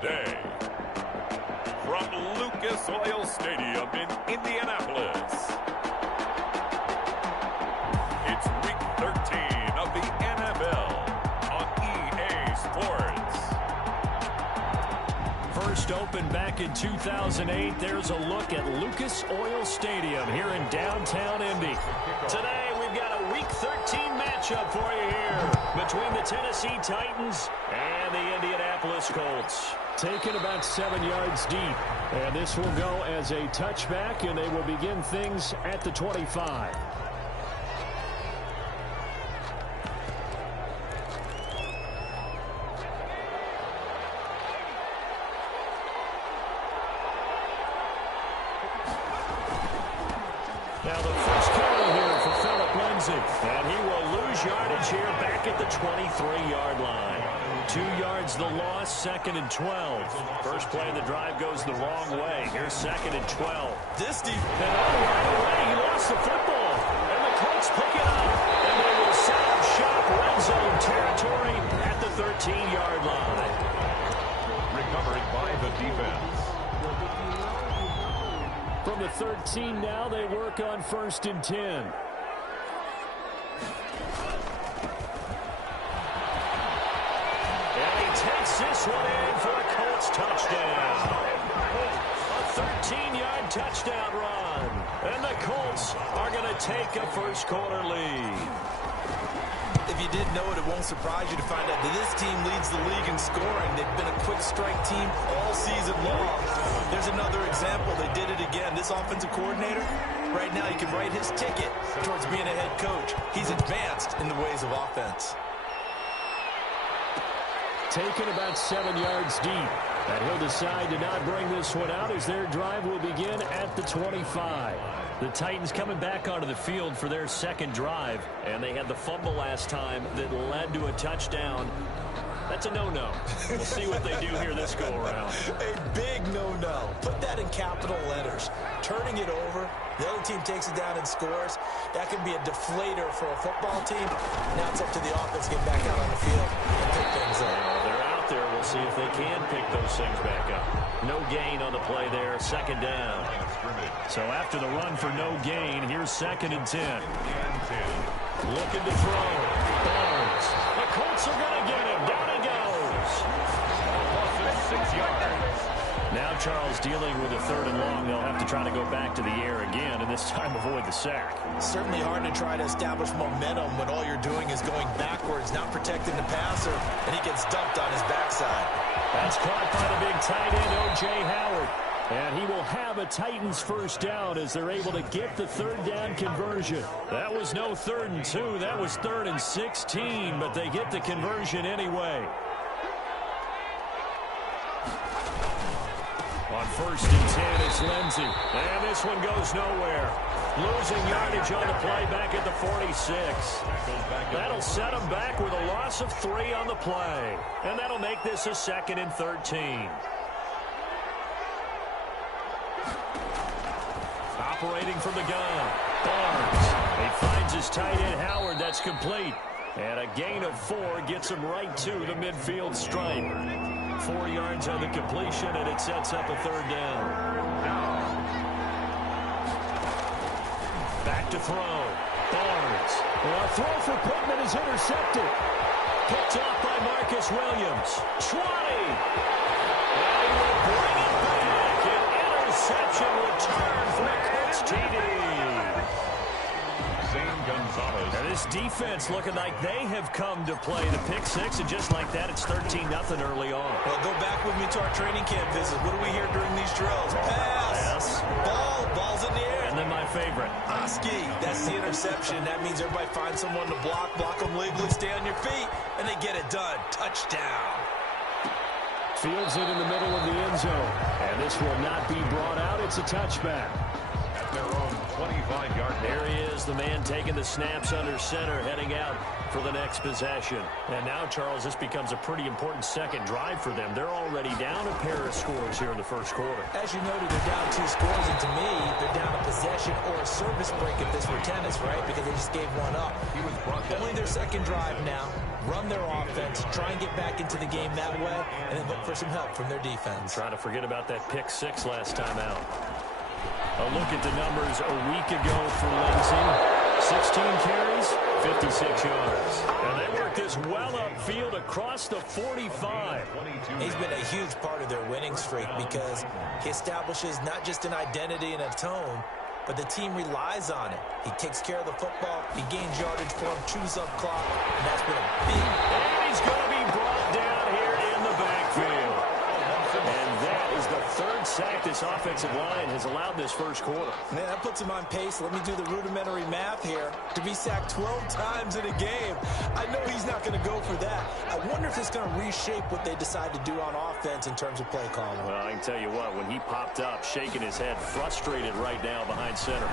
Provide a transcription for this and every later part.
today. From Lucas Oil Stadium in Indianapolis, it's Week 13 of the NFL on EA Sports. First opened back in 2008, there's a look at Lucas Oil Stadium here in downtown Indy. Today, we've got a Week 13 matchup for you here between the Tennessee Titans and the Indianapolis Colts. Taken about 7 yards deep, and this will go as a touchback, and they will begin things at the 25. Now the first carry here for Phillip Lindsay, and he will lose yardage here back at the 23-yard line. 2 yards the loss, 2nd and 12. First play of the drive goes the wrong way. Here's 2nd and 12. This deep. And right away, he lost the football. And the Colts pick it up. And they will set up shop red zone territory at the 13-yard line. Recovered by the defense. From the 13 now, they work on 1st and 10. And he takes this one in for a Colts touchdown. A 13-yard touchdown run. And the Colts are going to take a first-quarter lead. If you didn't know it, it won't surprise you to find out that this team leads the league in scoring. They've been a quick strike team all season long. There's another example. They did it again. This offensive coordinator, right now, he can write his ticket towards being a head coach. He's advanced in the ways of offense. Taken about 7 yards deep. And he'll decide to not bring this one out as their drive will begin at the 25. The Titans coming back onto the field for their second drive, and they had the fumble last time that led to a touchdown. That's a no-no. We'll see what they do here this go-around. A big no-no. Put that in capital letters. Turning it over, the other team takes it down and scores. That can be a deflator for a football team. Now it's up to the offense to get back out on the field and pick things up. They're out there. We'll see if they can pick those things back up. No gain on the play there, 2nd down. So after the run for no gain, here's 2nd and 10. Looking to throw. Barnes. The Colts are going to get him. Down he goes. 6 yards. Now Charles dealing with a 3rd and long. They'll have to try to go back to the air again, and this time avoid the sack. Certainly hard to try to establish momentum when all you're doing is going backwards, not protecting the passer, and he gets dumped on his backside. That's caught by the big tight end, O.J. Howard. And he will have a Titans first down as they're able to get the 3rd down conversion. That was no 3rd and 2. That was 3rd and 16, but they get the conversion anyway. On 1st and 10, it's Lindsay. And this one goes nowhere. Losing yardage on the play back at the 46. That'll set them back with a loss of 3 on the play. And that'll make this a 2nd and 13. Operating from the gun. Barnes. He finds his tight end, Howard. That's complete. And a gain of 4 gets him right to the midfield stripe. 4 yards on the completion, and it sets up a 3rd down. Back to throw. Barnes. Well, a throw for Pittman is intercepted. Picked off by Marcus Williams. 20. And he will bring it back. An interception return for a Colts TD. And this defense looking like they have come to play the pick 6, and just like that, it's 13-0 early on. Well, go back with me to our training camp visit. What do we hear during these drills? Pass. Ball's in the air. And then my favorite. Oski, that's the interception. That means everybody finds someone to block them legally, stay on your feet, and they get it done. Touchdown. Fields it in the middle of the end zone. And this will not be brought out. It's a touchback. Their own 25-yard. There he is, the man taking the snaps under center, heading out for the next possession. And now, Charles, this becomes a pretty important second drive for them. They're already down a pair of scores here in the first quarter. As you noted, they're down 2 scores, and to me, they're down a possession or a service break if this were tennis, right? Because they just gave one up. Only their second drive now. run their offense, try and get back into the game that way, and then look for some help from their defense. Trying to forget about that pick six last time out. A look at the numbers a week ago for Lindsay. 16 carries, 56 yards. And they work this well upfield across the 45. He's been a huge part of their winning streak because he establishes not just an identity and a tone, but the team relies on it. He takes care of the football, he gains yardage for him, chews up clock, and that's been a big... And he's going to be brought down here in the backfield. And that is the third sack this offensive line has allowed this first quarter. Man, that puts him on pace. Let me do the rudimentary math here. To be sacked 12 times in a game, I know he's not going to go for that. I wonder if it's going to reshape what they decide to do on offense in terms of play calling. Well, I can tell you what, when he popped up, shaking his head, frustrated right now behind center.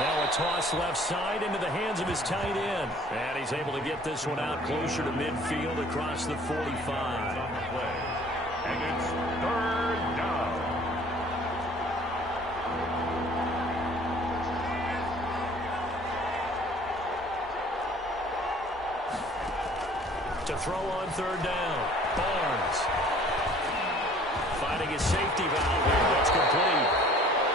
Now a toss left side into the hands of his tight end. And he's able to get this one out closer to midfield across the 45. And it's third down. To throw on third down, Barnes. Finding his safety valve here. That's complete.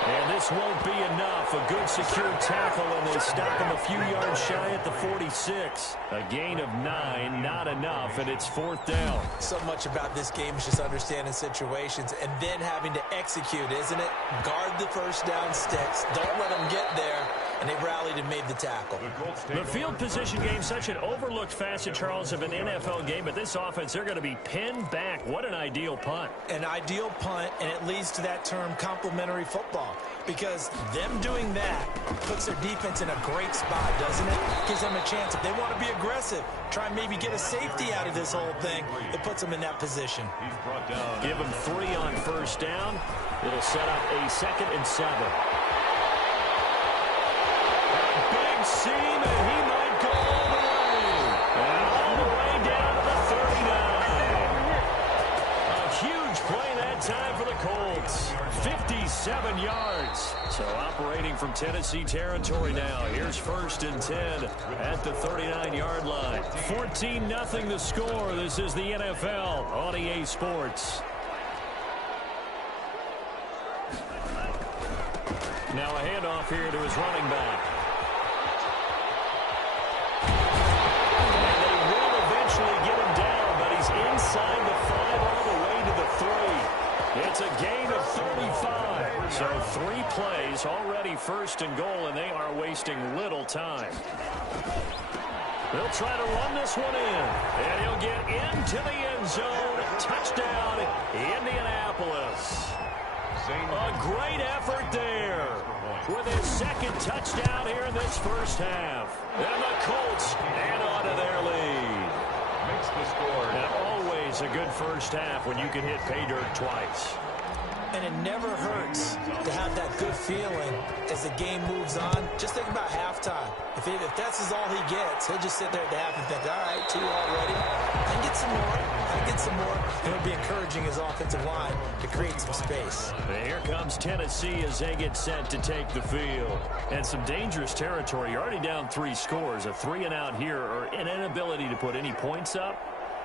And this won't be enough. A good secure tackle, and they stop him a few yards shy at the 46. A gain of 9, not enough, and it's fourth down. So much about this game is just understanding situations and then having to execute, isn't it? Guard the first down sticks. Don't let them get there. And they rallied and made the tackle. The field position game, such an overlooked facet, Charles, of an NFL game. But this offense, they're going to be pinned back. What an ideal punt. An ideal punt, and it leads to that term complementary football. Because them doing that puts their defense in a great spot, doesn't it? Gives them a chance. If they want to be aggressive, try and maybe get a safety out of this whole thing, it puts them in that position. Give them 3 on first down. It'll set up a 2nd and 7. Seam, and he might go all the way. And all the way down to the 39. A huge play that time for the Colts. 57 yards. So operating from Tennessee territory now. Here's 1st and 10 at the 39-yard line. 14-0 the score. This is the NFL on EA Sports. Now a handoff here to his running back. Inside the 5 all the way to the 3. It's a gain of 35. So 3 plays, already 1st and goal, and they are wasting little time. They'll try to run this one in, and he'll get into the end zone. Touchdown, Indianapolis. A great effort there with his 2nd touchdown here in this first half. And the Colts add on to their lead. Makes the score. And always a good first half when you can hit pay dirt twice. And it never hurts to have that good feeling as the game moves on. Just think about halftime. If that's all he gets, he'll just sit there at the half and think, all right, 2 already. I can get some more. I can get some more. And it'll be encouraging his offensive line to create some space. And here comes Tennessee as they get set to take the field. And some dangerous territory. You're already down 3 scores. A 3-and-out here or an inability to put any points up.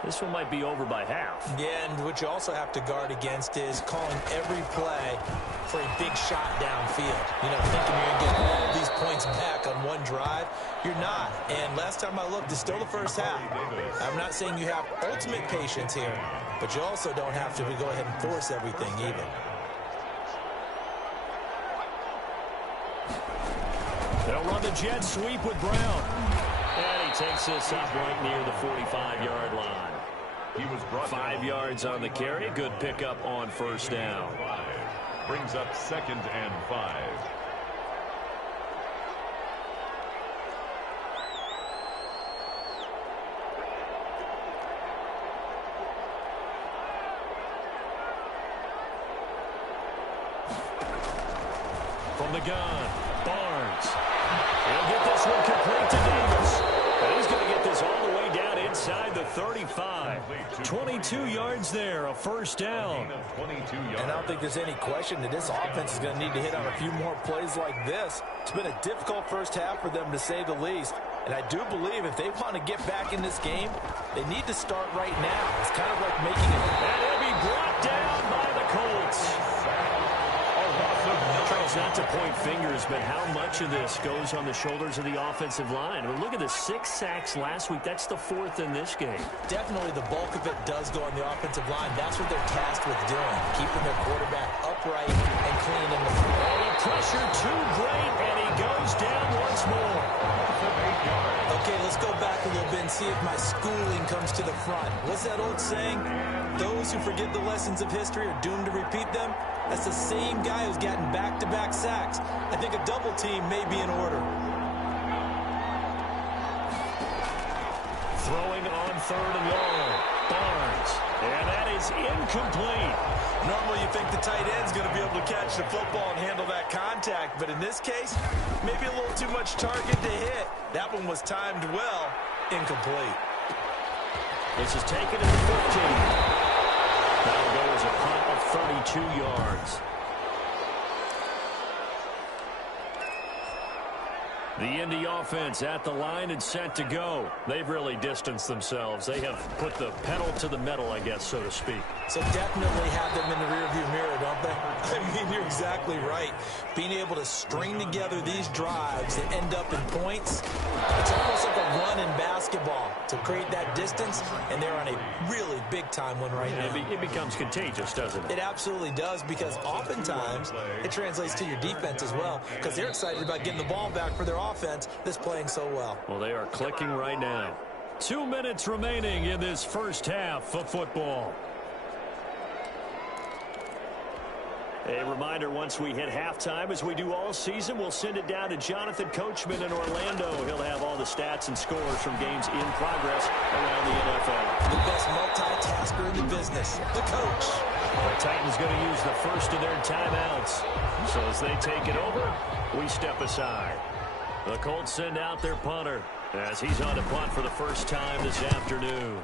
This one might be over by half. Yeah, and what you also have to guard against is calling every play for a big shot downfield. You know, thinking you're going to get all of these points back on one drive. You're not. And last time I looked, it's still the first half. I'm not saying you have ultimate patience here, but you also don't have to go ahead and force everything either. They'll run the jet sweep with Brown. And he takes this up right near the 45-yard line. He was brought 5 yards on the carry. Good pickup on first down. Brings up 2nd and 5. From the gun, Barnes. He'll get this one complete to Davis. And he's going to get this all the way down inside the 35. 22 yards there, a first down. And I don't think there's any question that this offense is going to need to hit on a few more plays like this. It's been a difficult first half for them, to say the least. And I do believe if they want to get back in this game, they need to start right now. It's kind of like making it. And he'll be brought down by the Colts. Charles, not to point fingers, but how much of this goes on the shoulders of the offensive line? I mean, look at the 6 sacks last week. That's the 4th in this game. Definitely the bulk of it does go on the offensive line. That's what they're tasked with doing, keeping their quarterback upright and clean in the front. Oh, the pressure too great, and he goes down once more. Okay, let's go back a little bit and see if my schooling comes to the front. What's that old saying? Those who forget the lessons of history are doomed to repeat them. That's the same guy who's gotten back-to-back sacks. I think a double team may be in order. Throwing on 3rd and long. Barnes. And that is incomplete. Normally you think the tight end's going to be able to catch the football and handle that contact. But in this case, maybe a little too much target to hit. That one was timed well. Incomplete. This is taken at the 15. That'll go as a punt of 32 yards. The Indy offense at the line and set to go. They've really distanced themselves. They have put the pedal to the metal, I guess, so to speak. So definitely have them in the rearview mirror, don't they? I mean, you're exactly right. Being able to string together these drives that end up in points, it's almost like a run in basketball to create that distance, and they're on a really big-time one right now. It becomes contagious, doesn't it? It absolutely does, because oftentimes it translates to your defense as well, because they're excited about getting the ball back for their offense that's playing so well. Well, they are clicking right now. 2 minutes remaining in this first half of football. A reminder, once we hit halftime, as we do all season, we'll send it down to Jonathan Coachman in Orlando. He'll have all the stats and scores from games in progress around the NFL. The best multitasker in the business, the coach. The Titans going to use the first of their timeouts. So as they take it over, we step aside. The Colts send out their punter as he's on to punt for the first time this afternoon.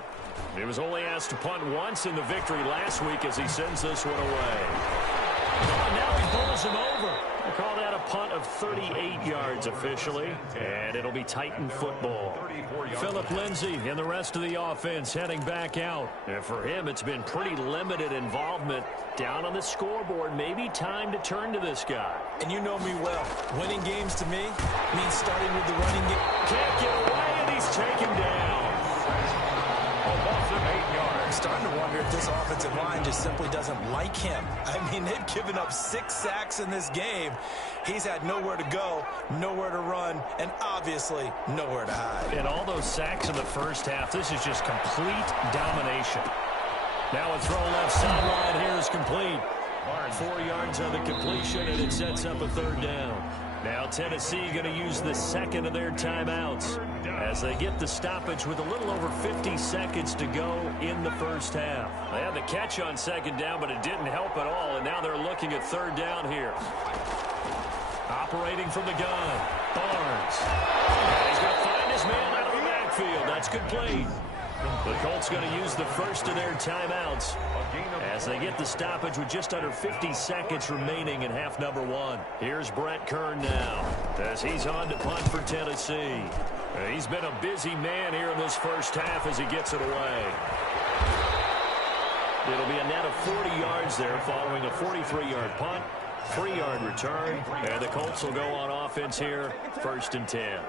He was only asked to punt once in the victory last week as he sends this one away. Oh, now he pulls him over. We'll call that a punt of 38 yards officially, and it'll be Titan football. Phillip Lindsay and the rest of the offense heading back out. And for him, it's been pretty limited involvement. Down on the scoreboard, maybe time to turn to this guy. And you know me well. Winning games to me means starting with the running game. Can't get away, and he's taken down. I'm starting to wonder if this offensive line just simply doesn't like him. I mean, they've given up 6 sacks in this game. He's had nowhere to go, nowhere to run, and obviously nowhere to hide. And all those sacks in the first half, this is just complete domination. Now a throw left sideline here is complete. 4 yards on the completion, and it sets up a 3rd down. Now Tennessee going to use the second of their timeouts as they get the stoppage with a little over 50 seconds to go in the first half. They had the catch on 2nd down, but it didn't help at all, and now they're looking at 3rd down here. Operating from the gun, Barnes. And he's going to find his man out of the backfield. That's complete. The Colts going to use the first of their timeouts as they get the stoppage with just under 50 seconds remaining in half number 1. Here's Brett Kern now as he's on to punt for Tennessee. He's been a busy man here in this first half as he gets it away. It'll be a net of 40 yards there following a 43-yard punt, 3-yard return, and the Colts will go on offense here, 1st and 10.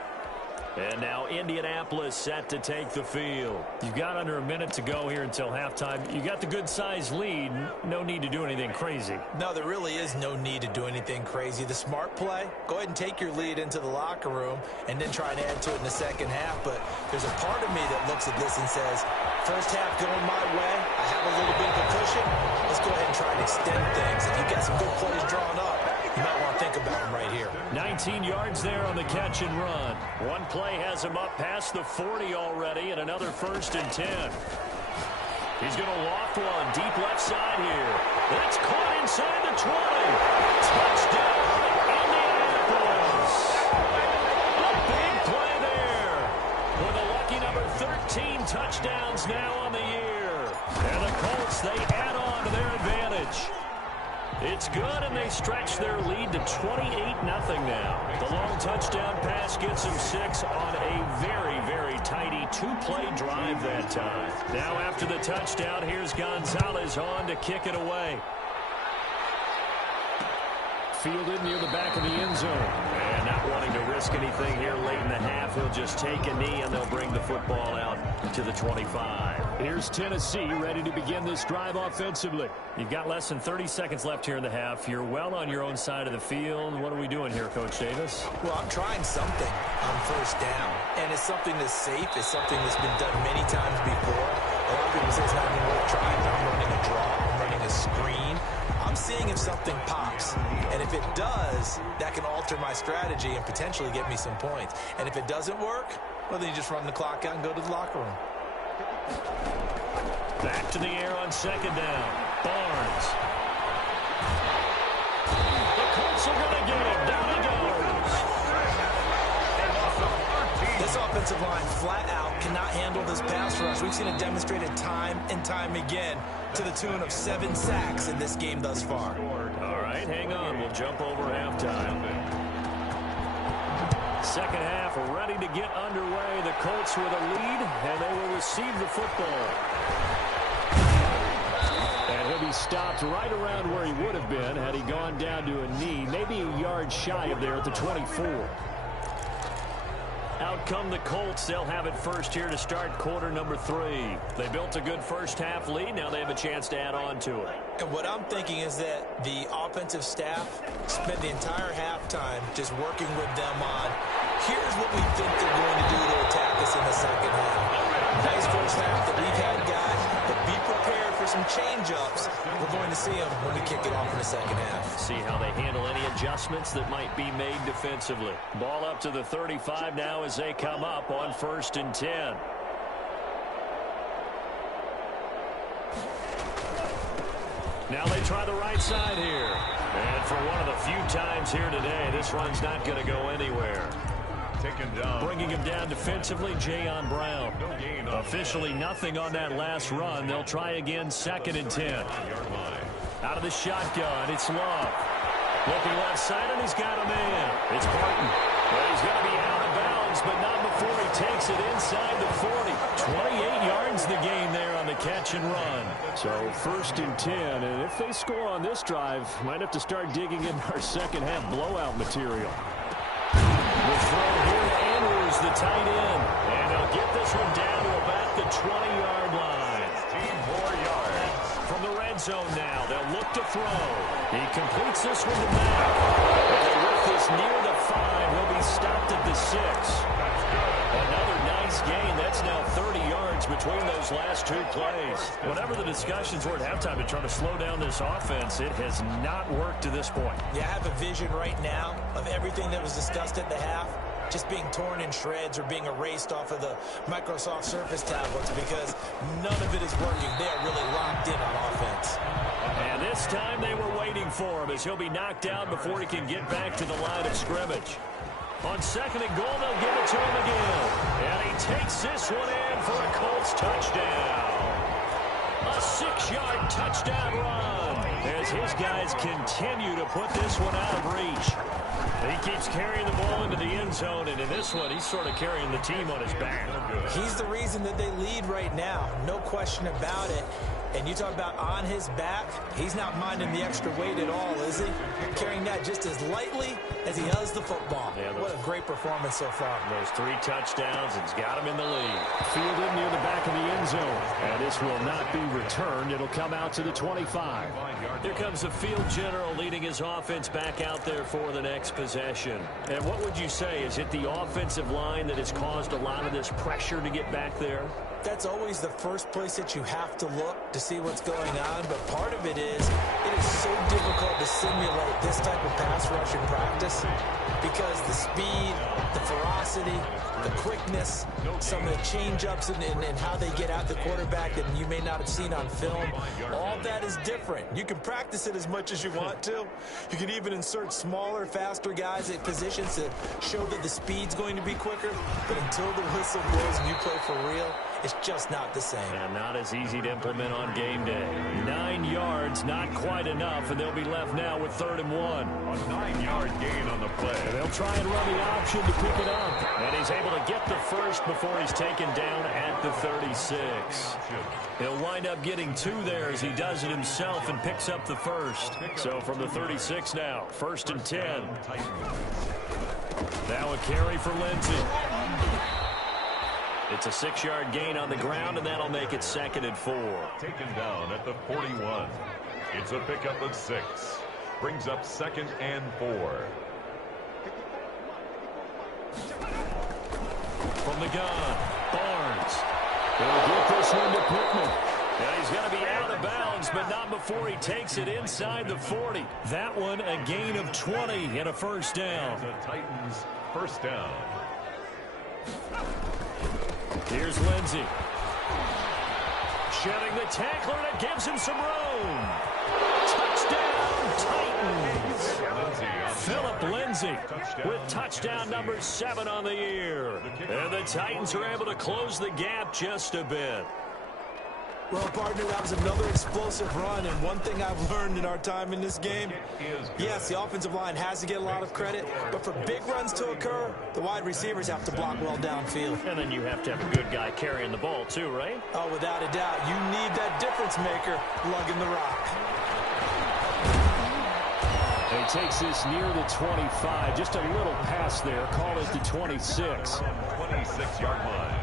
And now Indianapolis set to take the field. You've got under a minute to go here until halftime. You got the good-sized lead. No need to do anything crazy. No, there really is no need to do anything crazy. The smart play, go ahead and take your lead into the locker room and then try and add to it in the second half. But there's a part of me that looks at this and says, first half going my way. I have a little bit of a cushion. Let's go ahead and try and extend things. If you've got some good plays drawn up, you might want to think about them right here. 19 yards there on the catch and run. One play has him up past the 40 already, and another 1st and 10. He's going to loft one deep left side here. That's caught inside the 20. Touchdown, Indianapolis. A big play there. With a lucky number 13 touchdowns now on the year. And the Colts, they add on to their advantage. It's good, and they stretch their lead to 28-0 now. The long touchdown pass gets them 6 on a very, very tidy two-play drive that time. Now after the touchdown, here's Gonzalez on to kick it away. Fielded near the back of the end zone. And not wanting to risk anything here late in the half, he'll just take a knee, and they'll bring the football out to the 25. Here's Tennessee ready to begin this drive offensively. You've got less than 30 seconds left here in the half. You're well on your own side of the field. What are we doing here, Coach Davis? Well, I'm trying something on first down, and it's something that's safe. It's something that's been done many times before. A lot of people say it's not even worth trying. I'm running a draw. I'm running a screen. I'm seeing if something pops, and if it does, that can alter my strategy and potentially get me some points. And if it doesn't work, well, then you just run the clock out and go to the locker room. Back to the air on second down. Barnes. The Colts are going to get him. Down he goes. This offensive line flat out cannot handle this pass rush. We've seen it demonstrated time and time again to the tune of 7 sacks in this game thus far. All right, hang on. We'll jump over halftime. Second half ready to get underway. The Colts with a lead, and they will receive the football. And he'll be stopped right around where he would have been had he gone down to a knee, maybe a yard shy of there at the 24. Out come the Colts. They'll have it first here to start quarter number 3. They built a good first half lead. Now they have a chance to add on to it. And what I'm thinking is that the offensive staff spent the entire halftime just working with them on, here's what we think they're going to do to attack us in the second half. Nice first half that we've had, guys, but be prepared for some change-ups. We're going to see them when we kick it off in the second half. See how they handle any adjustments that might be made defensively. Ball up to the 35 now as they come up on 1st and 10. Now they try the right side here. And for one of the few times here today, this run's not going to go anywhere. Taken down. Bringing him down defensively, Jayon Brown. Officially nothing on that last run. They'll try again 2nd and 10. Out of the shotgun, it's Love. Looking left side, and he's got a man. It's Barton. But he's going to be out of bounds, but not before he takes it inside the 40. 28 yards the gain there on the catch and run. So 1st and 10, and if they score on this drive, might have to start digging in our second half blowout material. The throw here to Andrews, the tight end. And they'll get this one down to about the 20-yard line. 15 more yards. From the red zone now, they'll look to throw. He completes this one to Mack. And with this near the 5, he'll be stopped at the 6. Another nice gain. That's now 30 yards between those last 2 plays. Whatever the discussions were at halftime to try to slow down this offense, it has not worked to this point. Yeah, I have a vision right now of everything that was discussed at the half just being torn in shreds or being erased off of the Microsoft Surface tablets because none of it is working. They are really locked in on offense. And this time they were waiting for him as he'll be knocked down before he can get back to the line of scrimmage. On 2nd and goal, they'll give it to him again. And he takes this one in for a Colts touchdown. A 6-yard touchdown run as his guys continue to put this one out of reach. He keeps carrying the ball into the end zone, and in this one, he's sort of carrying the team on his back. He's the reason that they lead right now. No question about it. And you talk about on his back, he's not minding the extra weight at all, is he? Carrying that just as lightly as he does the football. Yeah, what a great performance so far. Those 3 touchdowns, it's got him in the lead. Fielded near the back of the end zone. And this will not be returned. It'll come out to the 25. Here comes the field general leading his offense back out there for the next possession. And what would you say? Is it the offensive line that has caused a lot of this pressure to get back there? That's always the first place that you have to look to see what's going on, but part of it is so difficult to simulate this type of pass rush in practice because the speed, the ferocity, the quickness, some of the change-ups and how they get at the quarterback that you may not have seen on film, all that is different. You can practice it as much as you want to. You can even insert smaller, faster guys at positions to show that the speed's going to be quicker, but until the whistle blows and you play for real, it's just not the same. And not as easy to implement on game day. 9 yards, not quite enough, and they'll be left now with 3rd and 1. A 9-yard gain on the play. And they'll try and run the option to pick it up. And he's able to get the first before he's taken down at the 36. He'll wind up getting 2 there as he does it himself and picks up the first. So from the 36 now, 1st and 10. Now a carry for Lindsey. It's a 6-yard gain on the ground, and that'll make it 2nd and 4. Taken down at the 41. It's a pickup of 6. Brings up 2nd and 4. From the gun, Barnes. He'll get this one to Pittman. And he's going to be out of bounds, but not before he takes it inside the 40. That one a gain of 20 and a first down. The Titans first down. Here's Lindsey. Shedding the tackler, and it gives him some room. Touchdown, Titans. Philip Lindsey with touchdown number 7 on the year. And the Titans are able to close the gap just a bit. Well, partner, that was another explosive run, and one thing I've learned in our time in this game, yes, the offensive line has to get a lot of credit, but for big runs to occur, the wide receivers have to block well downfield. And then you have to have a good guy carrying the ball too, right? Oh, without a doubt. You need that difference maker lugging the rock. And he takes this near the 25, just a little pass there, call it the 26. 26-yard line.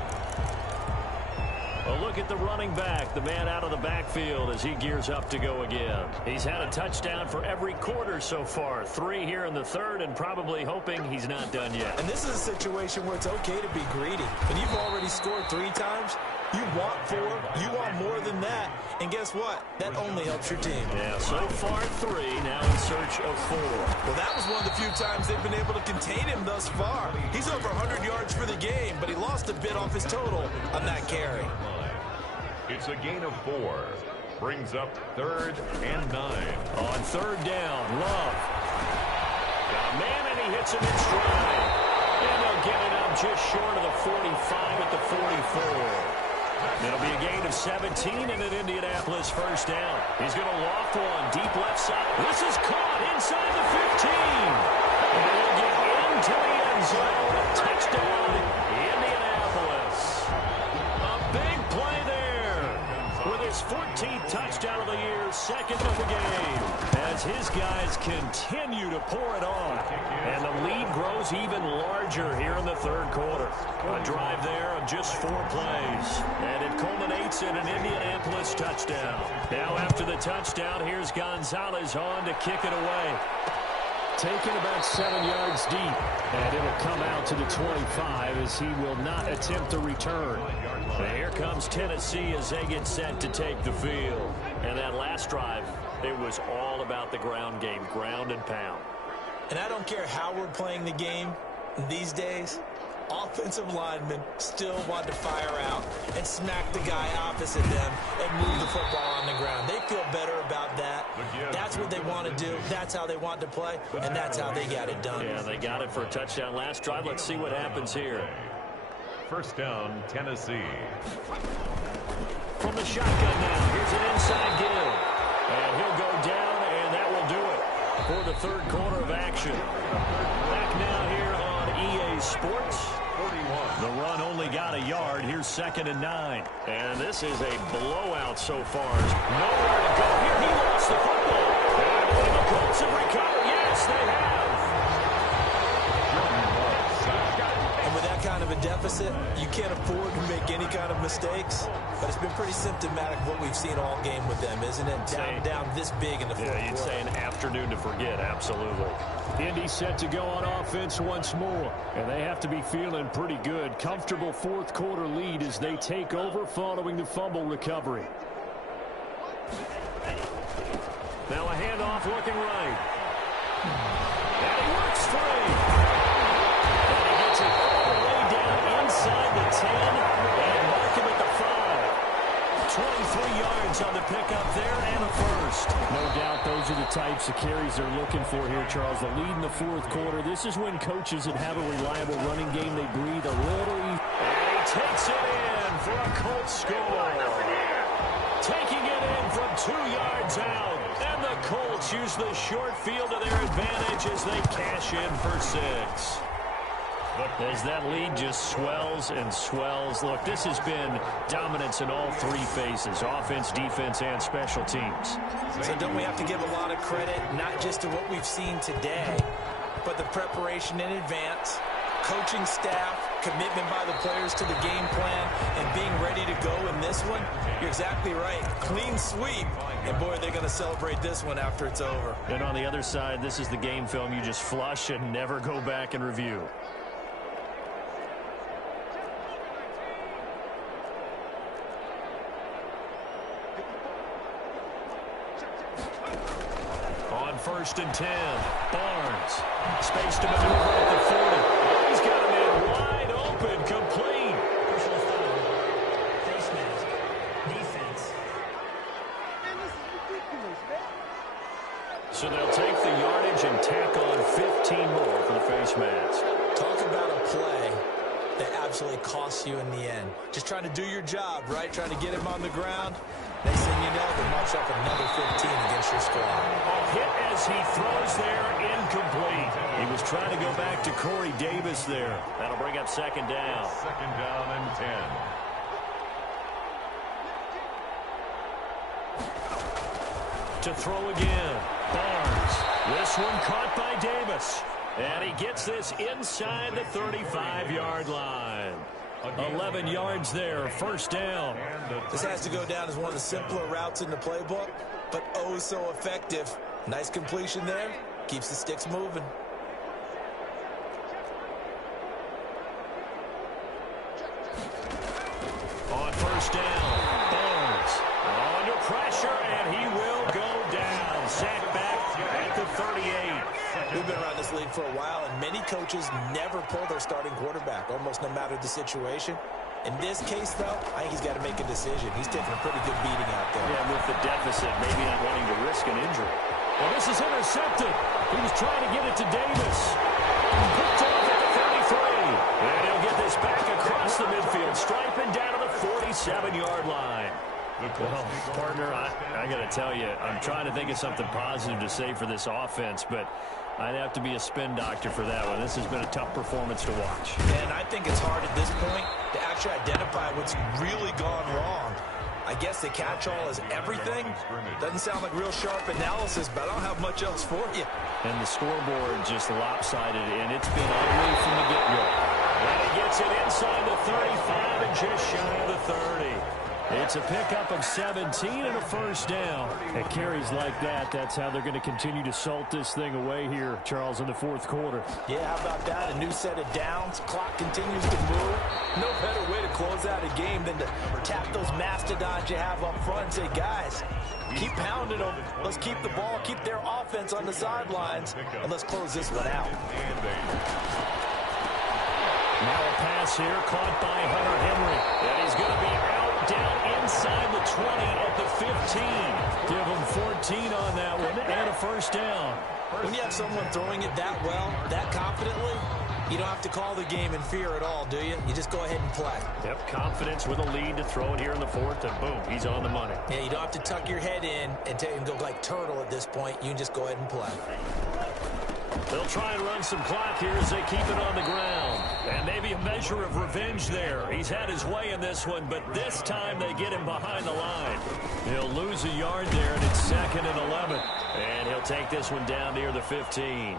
A look at the running back, the man out of the backfield as he gears up to go again. He's had a touchdown for every quarter so far. 3 here in the 3rd, and probably hoping he's not done yet. And this is a situation where it's okay to be greedy. When you've already scored 3 times, you want 4, you want more than that. And guess what? That only helps your team. Yeah, so far 3, now in search of 4. Well, that was one of the few times they've been able to contain him thus far. He's over 100 yards for the game, but he lost a bit off his total on that carry. It's a gain of 4. Brings up 3rd and 9. On 3rd down, Love. Got a man, and he hits him in stride. And they'll get it up just short of the 45 at the 44. It'll be a gain of 17 and an Indianapolis first down. He's going to loft one deep left side. This is caught inside the 15. And he'll get into the end zone. Touchdown, Indianapolis. A big play there with his 14th touchdown of the year, 2nd of the game, as his guys continue to pour it on. And the lead grows even larger here in the 3rd quarter. A drive there of just 4 plays. And it culminates in an Indianapolis touchdown. Now after the touchdown, here's Gonzalez on to kick it away. Taken about 7 yards deep. And it'll come out to the 25 as he will not attempt a return. And here comes Tennessee as they get set to take the field. And that last drive, it was all about the ground game, ground and pound. And I don't care how we're playing the game these days, offensive linemen still want to fire out and smack the guy opposite them and move the football on the ground. They feel better about that. That's what they want to do. That's how they want to play, and that's how they got it done. Yeah, they got it for a touchdown last drive. Let's see what happens here. First down, Tennessee. From the shotgun now, here's an inside give. And he'll go down, and that will do it for the 3rd quarter of action. Back now here on EA Sports. 41. The run only got a yard. Here's 2nd and 9. And this is a blowout so far. Nowhere to go here. He lost the football. And the Colts have recovered. Yes, they have. And with that kind of a deficit, you can't afford to make any kind of mistakes. But it's been pretty symptomatic of what we've seen all game with them, isn't it? Down this big in the 4th quarter. Yeah, you'd say an afternoon to forget, absolutely. Indy set to go on offense once more, and they have to be feeling pretty good. Comfortable 4th quarter lead as they take over following the fumble recovery. Now a handoff looking right. And he works free. And he gets it all the way down inside the 10 and mark him at the 5. 23 yards on the pickup there and a first. No doubt those are the types of carries they're looking for here, Charles. The lead in the 4th quarter. This is when coaches that have a reliable running game, they breathe a little. And he takes it in for a Colts score. Taking it in from 2 yards out. And the Colts use the short field to their advantage as they cash in for 6. As that lead just swells and swells. Look, this has been dominance in all 3 phases, offense, defense, and special teams. So don't we have to give a lot of credit, not just to what we've seen today, but the preparation in advance, coaching staff, commitment by the players to the game plan, and being ready to go in this one? You're exactly right. Clean sweep. And, boy, they're going to celebrate this one after it's over. And on the other side, this is the game film you just flush and never go back and review. On 1st and 10, Barnes. Space to maneuver at the 40. Oh, he's got a man wide open, complete. Personal foul. Face mask. Defense. So they'll take the yardage and tack on 15 more for the face mask. Talk about a play that absolutely costs you in the end. Just trying to do your job, right? Trying to get him on the ground. Next thing you know, they march up another 15 against your squad. A hit as he throws there, incomplete. He was trying to go back to Corey Davis there. That'll bring up 2nd down. 2nd down and 10. To throw again, Barnes. This one caught by Davis. And he gets this inside the 35-yard line. 11 yards there, 1st down. This has to go down as one of the simpler routes in the playbook, but oh so effective. Nice completion there. Keeps the sticks moving. On 1st down, Barnes under pressure, and he will go down. Sacked back at the 38. We've been around this league for a while, and many coaches never pull their starting quarterback, almost no matter the situation. In this case, though, I think he's got to make a decision. He's taking a pretty good beating out there. Yeah, with the deficit, maybe not wanting to risk an injury. Well, this is intercepted. He was trying to get it to Davis. Picked off at the 33. And he'll get this back across the midfield, striping down to the 47-yard line. Well, partner, I got to tell you, I'm trying to think of something positive to say for this offense, but I'd have to be a spin doctor for that one. This has been a tough performance to watch. And I think it's hard at this point to actually identify what's really gone wrong. I guess the catch-all is everything. Doesn't sound like real sharp analysis, but I don't have much else for you. And the scoreboard just lopsided, and it's been ugly from the get-go. And he gets it inside the 35 and just shy of the 30. It's a pickup of 17 and a 1st down. At carries like that, that's how they're going to continue to salt this thing away here, Charles, in the 4th quarter. Yeah, how about that? A new set of downs. Clock continues to move. No better way to close out a game than to tap those mastodons you have up front and say, guys, keep pounding them. Let's keep the ball, keep their offense on the sidelines, and let's close this one out. Now a pass here caught by Hunter Henry. And he's going to be out down inside the 20 at the 15. Give him 14 on that one and a 1st down. When you have someone throwing it that well, that confidently, you don't have to call the game in fear at all, do you? You just go ahead and play. Yep, confidence with a lead to throw it here in the 4th, and boom, he's on the money. Yeah, you don't have to tuck your head in and go like turtle at this point. You can just go ahead and play. They'll try and run some clock here as they keep it on the ground. And maybe a measure of revenge there. He's had his way in this one, but this time they get him behind the line. He'll lose a yard there, and it's 2nd and 11. And he'll take this one down near the 15.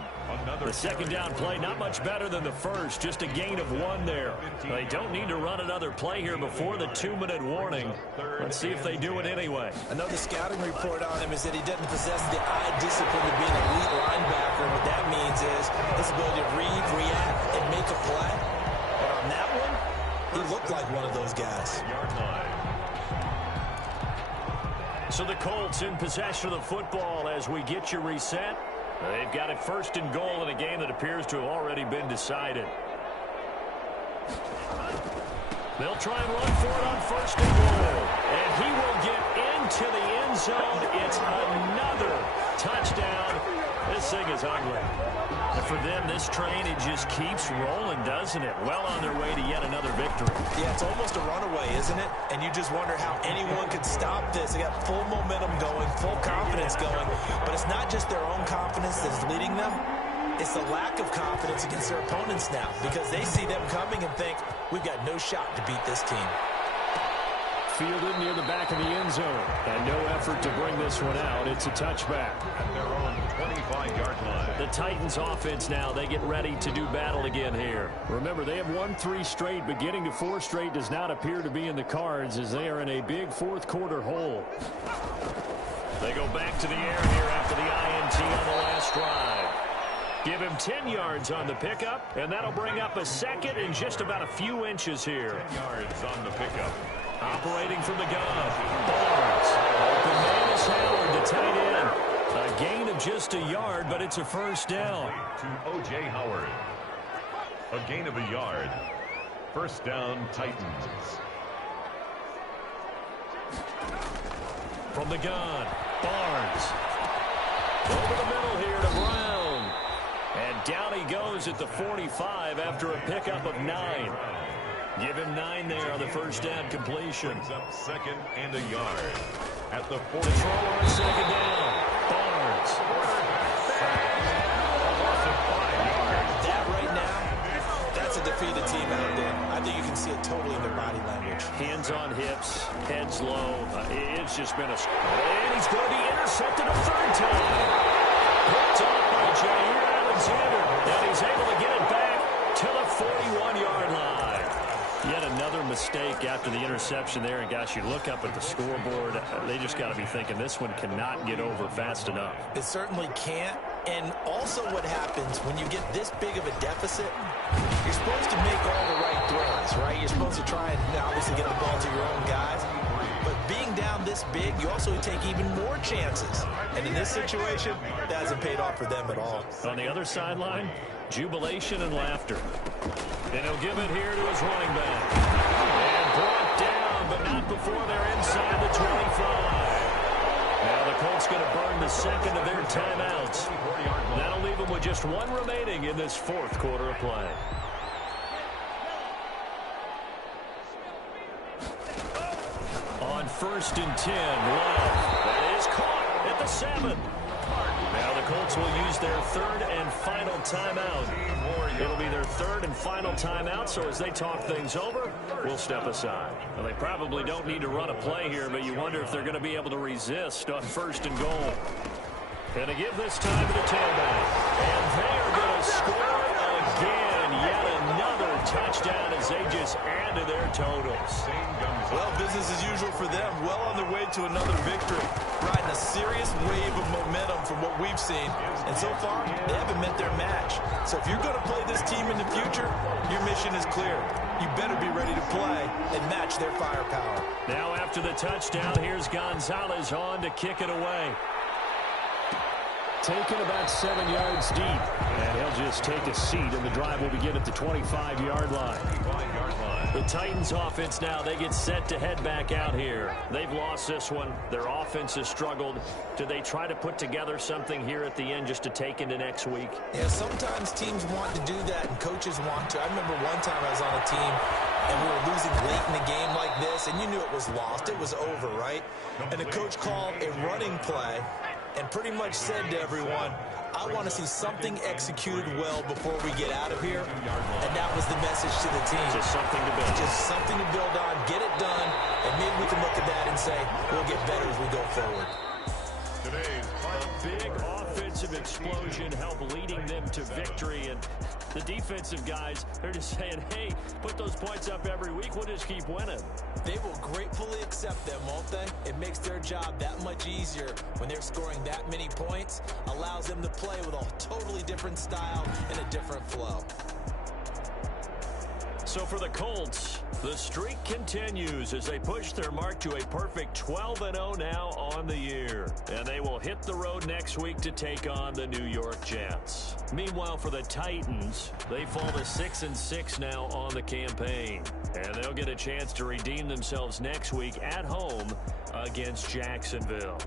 The 2nd down play, not much better than the 1st, just a gain of 1 there. They don't need to run another play here before the 2-minute warning. Let's see if they do it anyway. Another scouting report on him is that he doesn't possess the eye discipline of being an elite linebacker. What that means is his ability to read, react, and make a play. But on that one, he looked like one of those guys. So the Colts in possession of the football as we get you reset. They've got it 1st and goal in a game that appears to have already been decided. They'll try and run for it on 1st and goal. And he will get into the end zone. It's another touchdown This thing is ugly. And for them, this train, it just keeps rolling, doesn't it? Well on their way to yet another victory. Yeah, it's almost a runaway, isn't it? And you just wonder how anyone could stop this. They got full momentum going, full confidence going. But it's not just their own confidence that's leading them. It's the lack of confidence against their opponents now, because they see them coming and think, we've got no shot to beat this team. Fielded near the back of the end zone. And no effort to bring this one out. It's a touchback. At their own 25-yard line. The Titans offense now, they get ready to do battle again here. Remember, they have won 3 straight, but getting to 4 straight does not appear to be in the cards as they are in a big fourth quarter hole. They go back to the air here after the INT on the last drive. Give him 10 yards on the pickup, and that'll bring up a second and just about a few inches here. 10 yards on the pickup. Operating from the gun. Barnes. Open man is Howard, the tight end. A gain of just a yard, but it's a first down. To O.J. Howard. A gain of a yard. First down, Titans. From the gun. Barnes. Over the middle here to Brown. And down he goes at the 45 after a pickup of 9. Give him 9 there on the first down completion. Brings up second and a yard. At the 40. Control on second down. Barnes. Loss of 5 yards. That right now, that's a defeated team out there. I think you can see it totally in their body language. Hands on hips, heads low. It's just been a... And he's going to be intercepted a third time. Picked off by Jair Alexander. And he's able to get it back to the 41-yard line. Yet another mistake after the interception there. And, gosh, you look up at the scoreboard. They just got to be thinking this one cannot get over fast enough. It certainly can't. And also what happens when you get this big of a deficit, you're supposed to make all the right throws, right? You're supposed to try and obviously get the ball to your own guys. But being down this big, you also take even more chances. And in this situation, that hasn't paid off for them at all. On the other sideline, jubilation and laughter. And he'll give it here to his running back. And brought down, but not before they're inside the 25. Now the Colts going to burn the second of their timeouts. That'll leave them with just 1 remaining in this fourth quarter of play. On 1st and 10, Love. That is caught at the 7. Now the Colts will use their 3rd and final timeout. It'll be their 3rd and final timeout, so as they talk things over, we'll step aside. Well, they probably don't need to run a play here, but you wonder if they're going to be able to resist on 1st and goal. And to give this time to the tailback. And they are going to score again. Yet another touchdown as they just add to their totals. Well, business as usual for them. Well on their way to another victory. Riding a serious wave of momentum from what we've seen. And so far, they haven't met their match. So if you're going to play this team in the future, your mission is clear. You better be ready to play and match their firepower. Now after the touchdown, here's Gonzalez on to kick it away. Taken about 7 yards deep. And he'll just take a seat, and the drive will begin at the 25-yard line. The Titans offense now, they get set to head back out here. They've lost this one. Their offense has struggled. Do they try to put together something here at the end just to take into next week? Yeah, sometimes teams want to do that, and coaches want to. I remember one time I was on a team, and we were losing late in the game like this, and you knew it was lost. It was over, right? And the coach called a running play and pretty much said to everyone, I want to see something executed well before we get out of here. And that was the message to the team. Just something to build. Just something to build on, get it done, and maybe we can look at that and say, we'll get better as we go forward. Today's A big offensive explosion helped leading them to victory. And the defensive guys, they're just saying, hey, put those points up every week. We'll just keep winning. They will gratefully accept them, won't they? It makes their job that much easier when they're scoring that many points. Allows them to play with a totally different style and a different flow. So for the Colts, the streak continues as they push their mark to a perfect 12-0 now on the year. And they will hit the road next week to take on the New York Jets. Meanwhile, for the Titans, they fall to 6-6 now on the campaign. And they'll get a chance to redeem themselves next week at home against Jacksonville.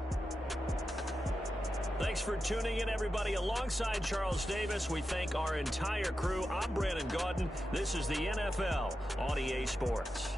Thanks for tuning in, everybody. Alongside Charles Davis, we thank our entire crew. I'm Brandon Gaudin. This is the NFL on EA Sports.